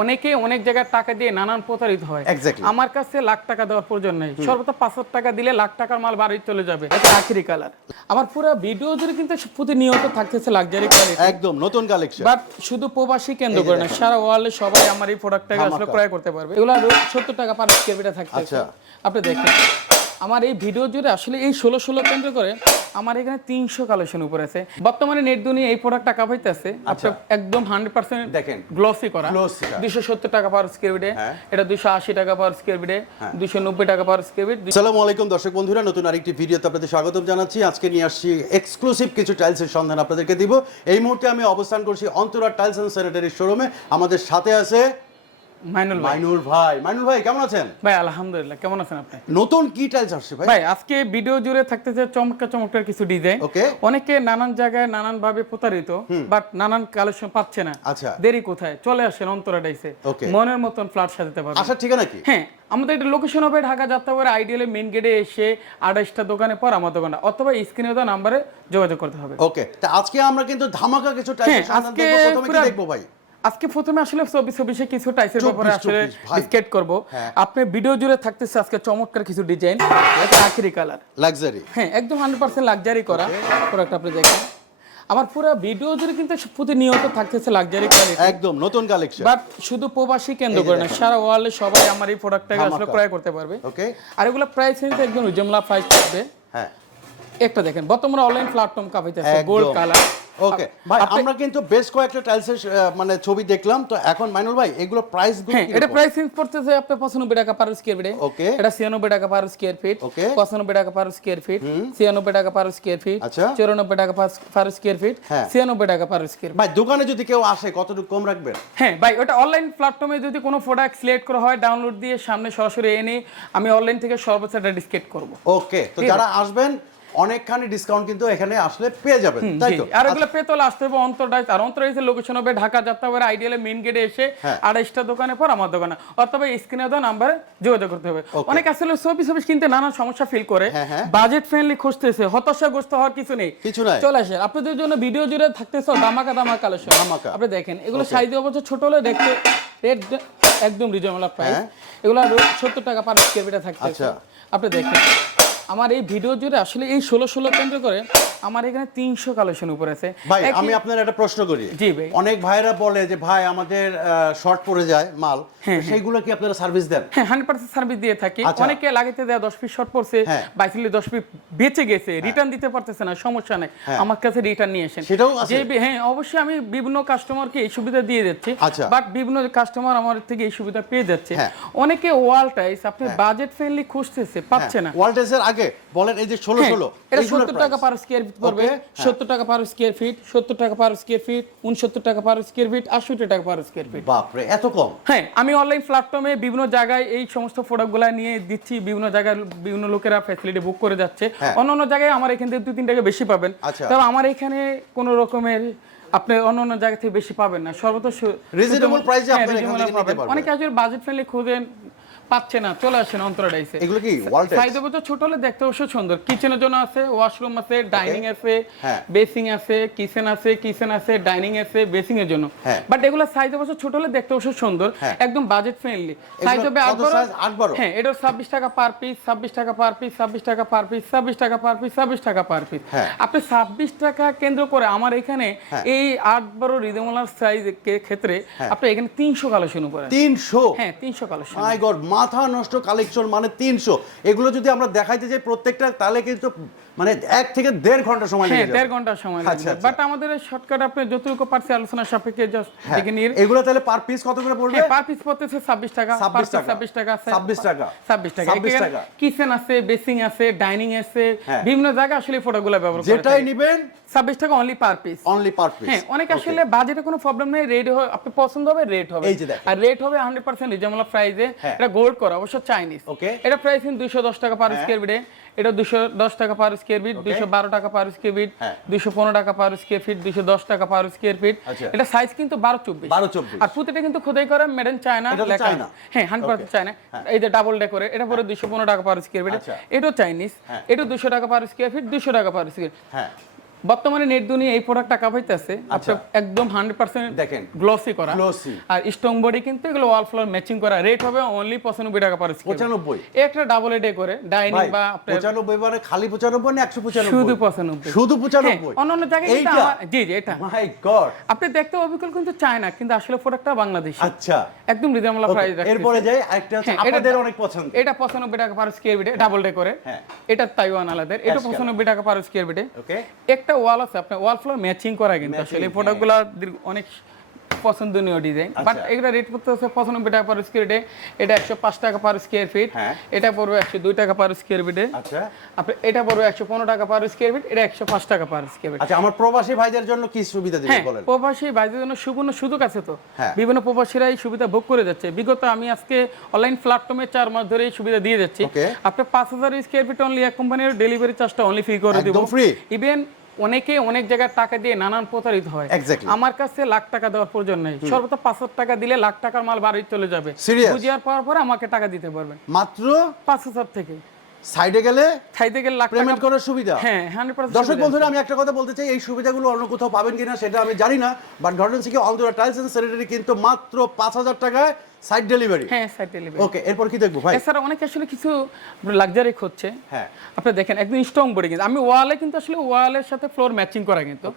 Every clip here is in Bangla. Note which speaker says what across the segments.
Speaker 1: অনেকে অনেক জায়গায় টাকা দিয়ে নানান প্রতারিত হয়। আমার কাছে লাখ টাকা দেওয়ার প্রয়োজন নেই। সর্বোচ্চ পাঁচ টাকা দিলে লাখ টাকার মাল বাড়ি চলে যাবে। এটা আখেরি কালার আমার পুরো ভিডিও জুড়ে কিন্তু প্রতিনিয়ত থাকতেছে লাক্সারি কোয়ালিটি
Speaker 2: একদম নতুন কালেকশন
Speaker 1: বাট শুধু প্রবাসী কেন্দ্র করে না সারা ওয়ার্ল্ডে সবাই আমার এই প্রোডাক্টটাকে আসলে ক্রয় করতে পারবে। এগুলো সত্তর টাকা পার স্কোয়ার ফিটে থাকতেছে।
Speaker 2: আচ্ছা।
Speaker 1: আপনি দেখেন। আমার এই ভিডিও জুড়ে আসলে এই ষোলো ষোলো কেন্দ্র করে আমার এখানে তিনশো কালেকশন উপরে আছে। বর্তমানে নেট দুনিয়া এই প্রোডাক্ট টাকা পাইতেছে। আপনার একদম হান্ড্রেড পার্সেন্ট
Speaker 2: আচ্ছা। দেখেন।
Speaker 1: গ্লসি করা। দুশো সত্তর টাকা পার স্কোয়ার ফিটে। এটা দুশো আশি টাকা পার স্কোয়ার ফিটে দুশো নব্বই টাকা পার স্কোয়ার ফিট
Speaker 2: আসসালামু আলাইকুম দর্শক বন্ধুরা নতুন আরেকটি ভিডিওতে আপনাদের স্বাগতম জানাচ্ছি। আজকে নিয়ে আসছি এক্সক্লুসিভ কিছু টাইলসের সন্ধান আপনাদেরকে দিব। এই মুহূর্তে আমি অবস্থান করছি অন্তরা টাইলস অ্যান্ড স্যানিটারি শোরুমে আমাদের সাথে আছে
Speaker 1: মাইনুল ভাই।
Speaker 2: মাইনুল ভাই। মাইনুল ভাই কেমন আছেন?
Speaker 1: ভাই আলহামদুলিল্লাহ কেমন আছেন আপনি?
Speaker 2: নতুন কি টাইলস আসছে ভাই?
Speaker 1: ভাই আজকে ভিডিও জুড়ে থাকতেছে চমৎকার চমৎকার কিছু ডিজাইন
Speaker 2: ওকে
Speaker 1: অনেকে নানান জায়গায় নানান ভাবে প্রতারিত বাট নানান কালেকশন পাচ্ছে না।
Speaker 2: আচ্ছা।
Speaker 1: দেরি কোথায়? চলে আসেন অন্তরা ডাইসে মনের মতন ফ্ল্যাট সাজাতে পারবেন।
Speaker 2: আসার ঠিকানা কি?
Speaker 1: হ্যাঁ আমাদের এটা লোকেশন হবে ঢাকা যাত্রাবাড়ি আইডিয়ালে মেন গেটে এসে আড়াইশটা দোকানে পর আমার দোকানে। অথবা স্ক্রিনে দেওয়া নাম্বারে যোগাযোগ করতে হবে।
Speaker 2: ওকে তা আজকে আমরা কিন্তু ধামাকা কিছু টাইলসের
Speaker 1: হ্যাঁ, আজকে
Speaker 2: দেখব ভাই?
Speaker 1: আজকে প্রথমে আসলে চব্বিশ চব্বিশে কিছু টাইসের ব্যাপারে আসলে
Speaker 2: 24 ভাই।
Speaker 1: ডিসকেট করব।
Speaker 2: হ্যাঁ।
Speaker 1: আপনি ভিডিও জুড়ে থাকতেছে আজকে চমৎকার কিছু ডিজাইন এটা আখেরি কালার
Speaker 2: লাক্সারি
Speaker 1: হ্যাঁ একদম হান্ড্রেড পার্সেন্ট লাক্সারি করা। প্রোডাক্ট আপনি দেখেন। আমার পুরো ভিডিও জুড়ে কিন্তু প্রতিনিয়ত থাকতেছে লাক্সারি কোয়ালিটি
Speaker 2: একদম নতুন কালেকশন
Speaker 1: বাট শুধু প্রবাসী কেন্দ্র করে না সারা ওয়ার্ল্ডে সবাই আমার এই প্রোডাক্টটাকে আসলে ক্রয় করতে পারবে।
Speaker 2: ওকে
Speaker 1: আর এগুলো প্রাইস কিন্তু একদম রিজনেবল প্রাইস থাকবে।
Speaker 2: হ্যাঁ।
Speaker 1: একটা দেখেন বর্তমানে অনলাইন প্ল্যাটফর্ম কাপাইতেছে গোল্ড। কালার
Speaker 2: ওকে ভাই আমরা কিন্তু বেশ কয়েকটা টাইলসের মানে ছবি দেখলাম। তো এখন মাইনুল ভাই এগুলো প্রাইস
Speaker 1: হ্যাঁ এটা প্রাইস করতেছে আপনার পঁচানব্বই টাকা পার স্কোয়ার ফিটে
Speaker 2: Okay.
Speaker 1: এটা ছিয়ানব্বই টাকা পার স্কোয়ার ফিট
Speaker 2: Okay.
Speaker 1: পঁচানব্বই টাকা পার স্কোয়ার ফিট ছিয়ানব্বই টাকা পার স্কোয়ার ফিট
Speaker 2: আচ্ছা।
Speaker 1: চুরানব্বই টাকা পার স্কোয়ার ফিট
Speaker 2: হ্যাঁ।
Speaker 1: ছিয়ানব্বই টাকা পার স্কোয়ার
Speaker 2: ভাই দোকানে যদি কেউ আসে কতটুকু কম রাখবেন?
Speaker 1: হ্যাঁ ভাই ওটা অনলাইন প্ল্যাটফর্মে যদি কোনো প্রোডাক্ট সিলেক্ট করা হয় ডাউনলোড দিয়ে সামনে সরাসরি এনে আমি অনলাইন থেকে সর্বোচ্চ একটা ডিসকেট করব।
Speaker 2: ওকে তো যারা আসবেন অনেকখানি ডিসকাউন্ট কিন্তু এখানে আসলে পেয়ে যাবেন তাই তো?
Speaker 1: আর এগুলো পেতলে আসতে হবে অন্তর্ডাইস আর অন্তর্ডাইসের লোকেশন হবে ঢাকা যাত্রাবাড়ি আইডিয়ালে মেইন গেটে এসে
Speaker 2: হ্যাঁ।
Speaker 1: আড়াইশটা দোকানে পর আমার দোকানে। অথবা স্ক্রিনে দেওয়া নাম্বারে যোগাযোগ করতে হবে। অনেক আসলে ছবি ছবি কিনতে নানান সমস্যা ফিল করে।
Speaker 2: হ্যাঁ, হ্যাঁ।
Speaker 1: বাজেট ফ্রেন্ডলি খুঁজতেছে হতাশা হতাশাগ্রস্ত হওয়ার কিছু নেই।
Speaker 2: কিছু নাই।
Speaker 1: চলে আসে। আপনাদের জন্য ভিডিও জুড়ে থাকতেছে দামাকা দামা কালেকশন
Speaker 2: ধামাকা।
Speaker 1: আপনি দেখেন এগুলো সাইজ অবশ্য ছোট হলে দেখতে রেট একদম রিজনেবল প্রাইস
Speaker 2: হ্যাঁ।
Speaker 1: এগুলো সত্তর টাকা পার স্কোয়ার ফিটে
Speaker 2: আচ্ছা।
Speaker 1: আপনি দেখেন। আমার এই ভিডিও জুড়ে আসলে এই ষোলো ষোলো কেন্দ্র করে আমার এখানে তিনশো কালেকশন উপরে আছে।
Speaker 2: ভাই আমি আপনার একটা প্রশ্ন করি।
Speaker 1: জি ভাই।
Speaker 2: অনেক ভাইরা বলে যে ভাই আমাদের শর্ট পড়ে যায় মাল। সেইগুলো কি আপনারা সার্ভিস দেন?
Speaker 1: হ্যাঁ হান্ড্রেড পার্সেন্ট সার্ভিস দিয়ে থাকি।
Speaker 2: আচ্ছা।
Speaker 1: অনেকে লাগাইতে দেওয়া দশ পিস শর্ট পড়ছে
Speaker 2: হ্যাঁ।
Speaker 1: বাইসিলি দশ পিস বেঁচে গেছে রিটার্ন দিতে পারতেছে না সমস্যা নেই। আমার কাছে রিটার্ন নিয়ে আসেন।
Speaker 2: সেটাও?
Speaker 1: যে হ্যাঁ অবশ্যই আমি বিভিন্ন কাস্টমারকে এই সুবিধা দিয়ে যাচ্ছি।
Speaker 2: আচ্ছা।
Speaker 1: বাট বিভিন্ন কাস্টমার আমার থেকে এই সুবিধা পেয়ে যাচ্ছে।
Speaker 2: হ্যাঁ।
Speaker 1: অনেকে ওয়াল টাইস আপনি বাজেট ফ্রেন্ডলি খুঁজতেছে পাচ্ছে না।
Speaker 2: ওয়ালটেসের আগে বলেন এই যে ষোলো
Speaker 1: হ্যাঁ,
Speaker 2: ষোলো
Speaker 1: এটা সত্তর টাকা পার স্কোয়ার ফিট পড়বে।
Speaker 2: হ্যাঁ।
Speaker 1: সত্তর টাকা পার স্কোয়ার ফিট সত্তর টাকা পার স্কোয়ার ফিট উনসত্তর টাকা পার স্কোয়ার ফিট আটষট্টি টাকা পার স্কোয়ার ফিট
Speaker 2: বাপরে এত কম?
Speaker 1: হ্যাঁ আমি অনলাইন প্ল্যাটফর্মে বিভিন্ন জায়গায় এই সমস্ত প্রোডাক্টগুলো নিয়ে দিচ্ছি। বিভিন্ন জায়গায় বিভিন্ন লোকেরা ফ্যাসিলিটি বুক করে যাচ্ছে।
Speaker 2: হ্যাঁ।
Speaker 1: অন্য অন্য জায়গায় আমার এখান থেকে দুই তিন টাকা বেশি পাবেন।
Speaker 2: আচ্ছা।
Speaker 1: তবে আমার এখানে কোনো রকমের আপনি অন্য অন্য জায়গা থেকে বেশি পাবেন না। সর্বত সু-
Speaker 2: Reasonable price এ আপনারা এখান
Speaker 1: reasonable
Speaker 2: থেকে নিতে
Speaker 1: পাবেন। অনেকে আসলে বাজেট ফ্রেন্ডলি খুঁজেন। পাচ্ছে না চলে আসেন অন্তরাডাইসে
Speaker 2: এগুলো কি ওয়ালটেস
Speaker 1: সাইজ অবশ্য ছোট হলে দেখতে অবশ্য সুন্দর কিচেনের জন্য আছে ওয়াশরুম আছে ডাইনিং আছে
Speaker 2: হ্যাঁ।
Speaker 1: বেসিং আছে কিচেন আছে কিচেন আছে ডাইনিং আছে বেসিং এর জন্য
Speaker 2: হ্যাঁ।
Speaker 1: বাট এগুলো সাইজ অবশ্য ছোট হলে দেখতে অবশ্য সুন্দর
Speaker 2: হ্যাঁ।
Speaker 1: একদম বাজেট ফ্রেন্ডলি সাইজ হবে
Speaker 2: কত
Speaker 1: আট বারো
Speaker 2: size? আট বারো?
Speaker 1: হ্যাঁ এটা ছাব্বিশ টাকা পার পিস ছাব্বিশ টাকা পার পিস ছাব্বিশ টাকা পার পিস ছাব্বিশ টাকা পার পিস ছাব্বিশ টাকা পার পিস
Speaker 2: হ্যাঁ।
Speaker 1: আপনি ছাব্বিশ টাকা কেন্দ্র করে আমার এখানে
Speaker 2: হ্যাঁ।
Speaker 1: এই আট বারো রিদমলার সাইজ ক্ষেত্রে আপনি এখানে তিনশো কালেকশন উপরে
Speaker 2: তিনশো
Speaker 1: হ্যাঁ তিনশো কালেকশন
Speaker 2: মাই গড মাথা নষ্ট কালেকশন মানে তিনশো। এগুলো যদি আমরা দেখাইতে যাই প্রত্যেকটা তাহলে কিন্তু মানে এক থেকে দেড় ঘণ্টা সময়
Speaker 1: হ্যাঁ
Speaker 2: লেগে যাবে
Speaker 1: দেড় ঘণ্টা সময়
Speaker 2: আচ্ছা,
Speaker 1: লাগবে
Speaker 2: আচ্ছা।
Speaker 1: বাট আমাদের শর্টকাট আপনি যতটুকু পারছি আলোচনা সাপেক্ষে জাস্ট
Speaker 2: হ্যাঁ,
Speaker 1: দেখে নিয়ে
Speaker 2: এগুলো তাহলে পার পিস কত করে পড়বে
Speaker 1: হ্যাঁ পার পিস পড়তেছে ছাব্বিশ টাকা
Speaker 2: 26 টাকা।
Speaker 1: ছাব্বিশ টাকা
Speaker 2: 26 টাকা।
Speaker 1: ছাব্বিশ টাকা
Speaker 2: 26 টাকা।
Speaker 1: কিচেন আছে বেসিং আছে ডাইনিং আছে
Speaker 2: হ্যাঁ।
Speaker 1: বিভিন্ন জায়গায় আসলে ফটোগুলো ব্যবহার করে
Speaker 2: যেটাই নিবেন
Speaker 1: ছাব্বিশ টাকা only per piece
Speaker 2: only per piece
Speaker 1: হ্যাঁ অনেক আসলে বাজেটে কোনো প্রবলেম নেই রেট হবে আপনি পছন্দ হবে রেট হবে
Speaker 2: এই যে দেখেন।
Speaker 1: আর রেট হবে হান্ড্রেড পার্সেন্ট রিজনেবল প্রাইসে
Speaker 2: হ্যাঁ।
Speaker 1: এটা গোল্ড করা অবশ্য চাইনিজ
Speaker 2: Okay.
Speaker 1: এটা প্রাইস দুইশো দশ টাকা পার
Speaker 2: হ্যাঁ।
Speaker 1: স্কোয়ার ফিটে এটা দুশো দশ টাকা পার স্কোয়ার ফিট দুশো বারো টাকা পার স্কোয়ার ফিট
Speaker 2: হ্যাঁ।
Speaker 1: দুশো পনেরো টাকা পার স্কোয়ার ফিট দুশো দশ টাকা পার স্কোয়ার ফিট। এটা সাইজ কিন্তু বারো চব্বিশ।
Speaker 2: 12 24
Speaker 1: আর প্রতিটা কিন্তু খোদাই করা মেড ইন চায়না লেখা।
Speaker 2: চায়না।
Speaker 1: হ্যাঁ হান্ড্রেড পার্সেন্ট চায়না এই যে ডাবল ডেকোরে এটা পরে দুশো পনেরো টাকা পার স্কোয়ার ফিট। এটাও চাইনিজ
Speaker 2: হ্যাঁ।
Speaker 1: এটা দুশো টাকা পার স্কোয়ার ফিট দুশো টাকা পার স্কোয়ার
Speaker 2: হ্যাঁ।
Speaker 1: বর্তমানে নেট দুনিয়া এই প্রোডাক্ট টাকা পাইতেছে আপনার একদম হান্ড্রেড পার্সেন্ট
Speaker 2: দেখেন।
Speaker 1: গ্লসি করা।
Speaker 2: Glossy।
Speaker 1: আর স্ট্রং বডি কিন্তু এগুলো ওয়াল ফ্লোর ম্যাচিং করা। রেট হবে অনলি পঁচানব্বই টাকা পার
Speaker 2: পঁচানব্বই।
Speaker 1: একটা ডাবল এডে করে ডাইনিং বা
Speaker 2: পঁচানব্বই মানে খালি পঁচানব্বই না একশো পঁচানব্বই?
Speaker 1: শুধু পঁচানব্বই।
Speaker 2: শুধু
Speaker 1: হ্যাঁ,
Speaker 2: পঁচানব্বই
Speaker 1: অন্যান্য জায়গায় কিন্তু আমার জি জি এটা।
Speaker 2: মাই গড
Speaker 1: আপনি দেখতে অবিকল কিন্তু চায় না কিন্তু আসলে প্রোডাক্টটা বাংলাদেশ।
Speaker 2: আচ্ছা।
Speaker 1: একদম রিজনেবল প্রাইস
Speaker 2: এরপরে যাই আরেকটা হচ্ছে
Speaker 1: হ্যাঁ, এটা-
Speaker 2: আপনাদের অনেক পছন্দ।
Speaker 1: এটা পঁচানব্বই টাকা পার স্কোয়ার ফিটে ডাবল ডে করে।
Speaker 2: হ্যাঁ।
Speaker 1: এটা তাইওয়ান আলাদা। এটা পঁচানব্বই টাকা পার স্কোয়ার ফিটে
Speaker 2: ওকে
Speaker 1: একটা ওয়াল আছে আপনার ওয়াল ফ্লোর ম্যাচিং করা কিন্তু আসলে এই প্রোডাক্টগুলো অনেক পছন্দনীয় ডিজাইন বাট
Speaker 2: আচ্ছা।
Speaker 1: এগুলো রেট পড়তে হচ্ছে পঁচানব্বই টাকা পার স্কোয়ার ফিটে এটা একশো পাঁচ টাকা পার স্কোয়ার ফিট
Speaker 2: হ্যাঁ।
Speaker 1: এটা পড়বে একশো দুই টাকা পার স্কোয়ার ফিটে
Speaker 2: আচ্ছা
Speaker 1: আপনি এটা পড়বে একশো পনেরো টাকা পার স্কোয়ার ফিট এটা একশো পাঁচ টাকা পার স্কোয়ার ফিট
Speaker 2: আচ্ছা আমার প্রবাসী ভাইদের জন্য কি সুবিধা দিবেন
Speaker 1: হ্যাঁ
Speaker 2: বলেন
Speaker 1: প্রবাসী বাইরের জন্য সুবর্ণ সুযোগ আছে তো
Speaker 2: হ্যাঁ।
Speaker 1: বিভিন্ন প্রবাসীরা এই সুবিধা ভোগ করে যাচ্ছে বিগত আমি আজকে অনলাইন প্ল্যাটফর্মে চার মাস ধরে এই সুবিধা দিয়ে যাচ্ছি. আপনি পাঁচ হাজার স্কোয়ার ফিট অনলি এক কোম্পানির ডেলিভারি চার্জটা অনলি ফ্রি করে দিব? ইভেন অনেকে অনেক জায়গায় টাকা দিয়ে নানান প্রতারিত হয়. আমার কাছে লাখ টাকা দেওয়ার প্রয়োজন নেই। সর্বোচ্চ পাঁচ হাজার টাকা দিলে লাখ টাকার মাল বাড়ি চলে যাবে। বুঝিয়ার পাওয়ার পরে আমাকে টাকা দিতে পারবেন।
Speaker 2: মাত্র?
Speaker 1: পাঁচ হাজার থেকে।
Speaker 2: সাইডে গেলে?
Speaker 1: খাইতে গেলে লাখ
Speaker 2: পেমেন্ট করার সুবিধা?
Speaker 1: হ্যাঁ হান্ড্রেড
Speaker 2: দর্শক বন্ধুরা আমি একটা কথা বলতে চাই এই সুবিধাগুলো অন্য কোথাও পাবেন কিনা সেটা আমি জানি না বাট ঘটনা কি অন্তরা টাইলস এন্ড স্যানিটারি কিন্তু মাত্র পাঁচ হাজার টাকায় সাইড ডেলিভারি
Speaker 1: হ্যাঁ সাইড ডেলিভারি
Speaker 2: ওকে এরপর কি দেখব ভাই?
Speaker 1: এছাড়া অনেক আসলে কিছু লাক্সারি খুঁজছে।
Speaker 2: হ্যাঁ।
Speaker 1: আপনি দেখেন একদম স্ট্রং বডি কিন্তু। আমি ওয়ালে কিন্তু আসলে ওয়ালের সাথে ফ্লোর ম্যাচিং করা কিন্তু।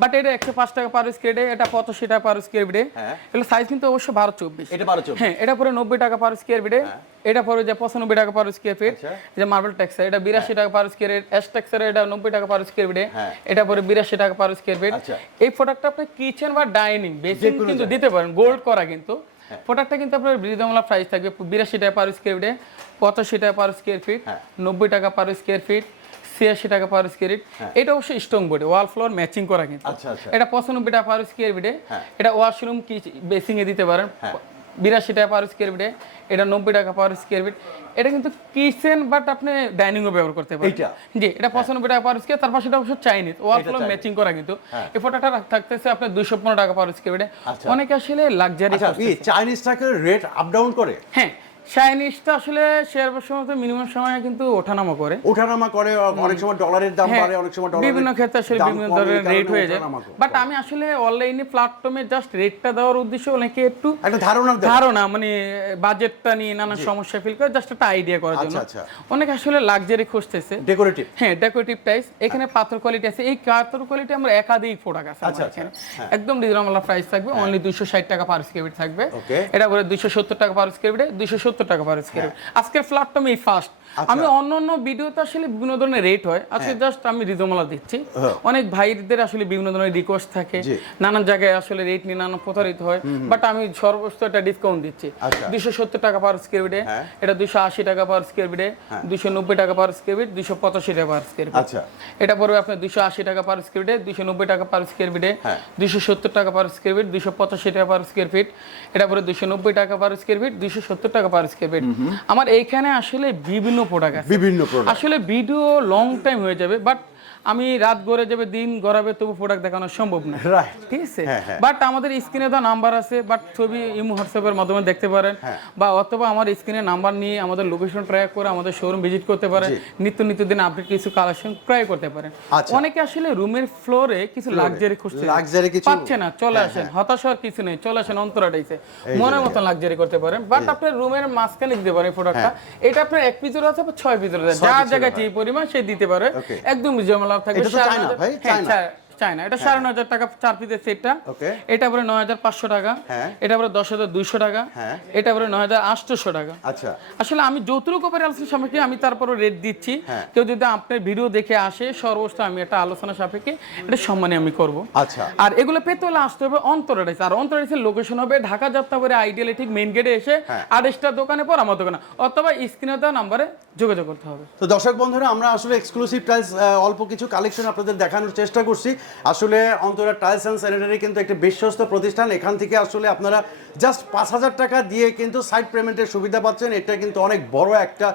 Speaker 1: বাট এটা একশো পাঁচ টাকা পার স্কোয়ার এটা পঁচাশি টাকা পার স্কোয়ার ফিটে
Speaker 2: হ্যাঁ।
Speaker 1: এগুলো সাইজ কিন্তু বারো চব্বিশ।
Speaker 2: এটা বারো
Speaker 1: হ্যাঁ এটা পরে নব্বই টাকা পার স্কোয়ার ফিটে এটা পরে যে পঁচানব্বই টাকা পার স্কোয়ার ফিট। যে মার্বেল টেক্সার এটা বিরাশি টাকা per square feet S texture এটা নব্বই টাকা পার স্কোয়ার ফিটে
Speaker 2: হ্যাঁ।
Speaker 1: এটা পরে বিরাশি টাকা পার স্কোয়ার ফিট। এই প্রোডাক্টটা আপনি কিচেন বা ডাইনিং বেসিন কিন্তু দিতে পারেন গোল্ড করা কিন্তু। প্রোডাক্টটা কিন্তু আপনার বৃদ্ধামূলা প্রাইস থাকবে বিরাশি টাকা পার স্কোয়ার ফিটে পঁচাশি টাকা পার স্কোয়ার ফিট
Speaker 2: হ্যাঁ।
Speaker 1: নব্বই টাকা পার স্কোয়ার ফিট ছিয়াশি টাকা পার স্কোয়ার ফিট এটা অবশ্যই strong body wall floor matching করা কিন্তু
Speaker 2: আচ্ছা আচ্ছা
Speaker 1: এটা পঁচানব্বই টাকা পার স্কোয়ার ফিটে
Speaker 2: হ্যাঁ।
Speaker 1: এটা ওয়াশরুম কি বেসিং এ দিতে পারেন
Speaker 2: হ্যাঁ।
Speaker 1: বিরাশি টাকা পার স্কোয়ার ফিটে এটা নব্বই টাকা পার স্কোয়ার ফিট এটা কিন্তু কিচেন বাট আপনি ডাইনিংও ব্যবহার করতে পারেন? জি এটা পঁচানব্বই টাকা পার স্কোয়ার তার পাশে এটা অবশ্য চাইনিজ ওয়াল
Speaker 2: ফ্লো
Speaker 1: ম্যাচিং করা কিন্তু।
Speaker 2: হ্যাঁ।
Speaker 1: এই ফটোটা থাকতেছে আপনার দুশো পনেরো টাকা পার স্কোয়ার ফিটে। অনেকে আসলে লাক্সারি
Speaker 2: চাইনিজটাকে রেট আপ ডাউন করে?
Speaker 1: হ্যাঁ আসলে শেয়ার সময় মিনিমাম সময় কিন্তু ওঠানামা করে।
Speaker 2: ওঠানামা করে অনেক সময় ডলারের দাম
Speaker 1: হ্যাঁ,
Speaker 2: বাড়ে অনেক সময়
Speaker 1: বিভিন্ন ক্ষেত্রে আসলে বিভিন্ন ধরনের রেট হয়ে যায়। বাট আমি আসলে অনলাইনে প্ল্যাটফর্মে জাস্ট রেটটা দেওয়ার উদ্দেশ্য অনেকে একটু
Speaker 2: একটা ধারণা
Speaker 1: ধারণা মানে বাজেটটা নিয়ে নানা সমস্যা ফিল করে জাস্ট একটা আইডিয়া করার জন্য।
Speaker 2: আচ্ছা,
Speaker 1: অনেক আসলে লাক্সারি খুঁজতেছে।
Speaker 2: ডেকোরেটিভ
Speaker 1: হ্যাঁ ডেকোরেটিভ টাইস এখানে পাথর কোয়ালিটি আছে। এই পাথর কোয়ালিটি আমরা একাধিক প্রোডাক্ট আছে
Speaker 2: আচ্ছা, আচ্ছা,
Speaker 1: এখানে। একদম রিজনেবল প্রাইস থাকবে। অনলি দুইশো ষাট টাকা পার স্কোয়ার ফিট থাকবে। এটা করে দুইশো সত্তর টাকা পার স্কোয়ার ফিটে দুইশো সত্তর টাকা পার স্কোয়ার আজকের প্ল্যাটফর্ম এই ফার্স্ট
Speaker 2: আচ্ছা।
Speaker 1: আমি অন্য অন্য ভিডিওতে আসলে বিভিন্ন ধরনের রেট হয় আজকে জাস্ট আমি রিজনেবল দিচ্ছি
Speaker 2: হ্যাঁ।
Speaker 1: অনেক ভাইদের আসলে বিভিন্ন ধরনের রিকোয়েস্ট থাকে নানান জায়গায় আসলে রেট নিয়ে নানান প্রতারিত হয় বাট আমি সর্বোচ্চ একটা ডিসকাউন্ট দিচ্ছি
Speaker 2: আচ্ছা।
Speaker 1: দুইশো সত্তর টাকা পার স্কোয়ার ফিটে
Speaker 2: হ্যাঁ।
Speaker 1: এটা দুইশো আশি টাকা পার স্কোয়ার ফিটে দুইশো নব্বই টাকা পার স্কোয়ার ফিট দুইশো পঁচাশি টাকা পার স্কোয়ার ফিট
Speaker 2: আচ্ছা
Speaker 1: এটা পড়বে আপনার দুইশো আশি টাকা পার স্কোয়ার ফিটে দুইশো নব্বই টাকা পার স্কোয়ার ফিটে
Speaker 2: হ্যাঁ।
Speaker 1: দুইশো সত্তর টাকা পার স্কোয়ার ফিট দুইশো পঁচাশি টাকা পার স্কোয়ার ফিট এটা পরে দুইশো নব্বই টাকা পার স্কোয়ার ফিট দুইশো সত্তর টাকা পার আমার এইখানে আসলে বিভিন্ন প্রোডাক্ট আছে।
Speaker 2: বিভিন্ন প্রোডাক্ট
Speaker 1: আসলে ভিডিও লং টাইম হয়ে যাবে বাট আমি রাত গড়ে যাবে দিন গড়াবে তবু প্রোডাক্ট দেখানো সম্ভব না। ঠিক আছে?
Speaker 2: হ্যাঁ, হ্যাঁ।
Speaker 1: বাট আমাদের স্ক্রিনে তো নাম্বার আছে বাট ছবি ইমো হোয়াটসঅ্যাপের মাধ্যমে দেখতে পারেন।
Speaker 2: হ্যাঁ।
Speaker 1: বা অথবা আমার স্ক্রিনে নাম্বার নিয়ে আমাদের লোকেশন ট্র্যাক করে আমাদের শোরুম ভিজিট করতে পারেন। নিত্য নিত্য দিন আপডেট কিছু কালেকশন ক্রয় করতে পারেন।
Speaker 2: আচ্ছা।
Speaker 1: অনেকে আসলে রুমের ফ্লোরে কিছু লাক্সারি খুঁজছে।
Speaker 2: Luxury কিছু-
Speaker 1: পাচ্ছে না চলে আসেন হতাশ হওয়ার কিছু নেই চলে আসেন অন্তরাটাইছে মনের মতন লাক্সারি করতে পারেন। বাট আপনার রুমের মাঝখানে দিতে পারেন প্রোডাক্টটা এটা আপনার এক পিসের আছে বা ছয় পিসের আছে।
Speaker 2: হ্যাঁ।
Speaker 1: যার জায়গায় যে পরিমাণ সে দিতে পারে. একদম রিজনেবল থাকবে
Speaker 2: এটা তো চায়না ভাই,
Speaker 1: হ্যাঁ,
Speaker 2: চায়না।
Speaker 1: চা- চায়না। এটা সাড়ে নয় হাজার টাকা চার পিসের সেটটা। এটা পরে নয় হাজার পাঁচশো টাকা।
Speaker 2: হ্যাঁ।
Speaker 1: এটা পরে দশ হাজার দুইশো টাকা।
Speaker 2: হ্যাঁ।
Speaker 1: এটা পরে নয় হাজার আটশোশো টাকা।
Speaker 2: আচ্ছা।
Speaker 1: আসলে আমি যতটুকু পারি আলোচনা সাপেক্ষে আমি তারপরে রেট দিচ্ছি।
Speaker 2: হ্যাঁ।
Speaker 1: কেউ যদি আপনার ভিডিও দেখে আসে সর্বোচ্চ আমি একটা আলোচনা সাপেক্ষে এটা সম্মানে আমি করব।
Speaker 2: আচ্ছা।
Speaker 1: আর এগুলো পেতে হলে আসতে হবে অন্তরাইস আর অন্তরাইসের লোকেশন হবে ঢাকা যাত্রাবাড়ি আইডিয়ালি ঠিক মেইন গেটে এসে
Speaker 2: হ্যাঁ।
Speaker 1: আড়াইশটা দোকানে পর আমার দোকানে। অথবা স্ক্রিনে দেওয়া নাম্বারে যোগাযোগ করতে হবে।
Speaker 2: তো দর্শক বন্ধুরা আমরা আসলে এক্সক্লুসিভ টাইলস অল্প কিছু কালেকশন আপনাদের দেখানোর চেষ্টা করছি। আসলে অন্তরা টাইলস অ্যান্ড স্যানিটারি কিন্তু একটি বিশ্বস্ত প্রতিষ্ঠান। এখান থেকে আসলে আপনারা জাস্ট পাঁচ হাজার টাকা দিয়ে কিন্তু সাইড পেমেন্টের সুবিধা পাচ্ছেন। এটা কিন্তু অনেক বড় একটা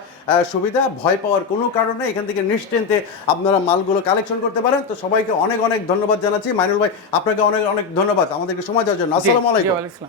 Speaker 2: সুবিধা। ভয় পাওয়ার কোনো কারণে এখান থেকে নিশ্চিন্তে আপনারা মালগুলো কালেকশন করতে পারেন। তো সবাইকে অনেক অনেক ধন্যবাদ জানাচ্ছি। মাইনুল ভাই আপনাকে অনেক অনেক ধন্যবাদ। আমাদেরকে সময় দেওয়ার জন্য। আসসালামু আলাইকুম।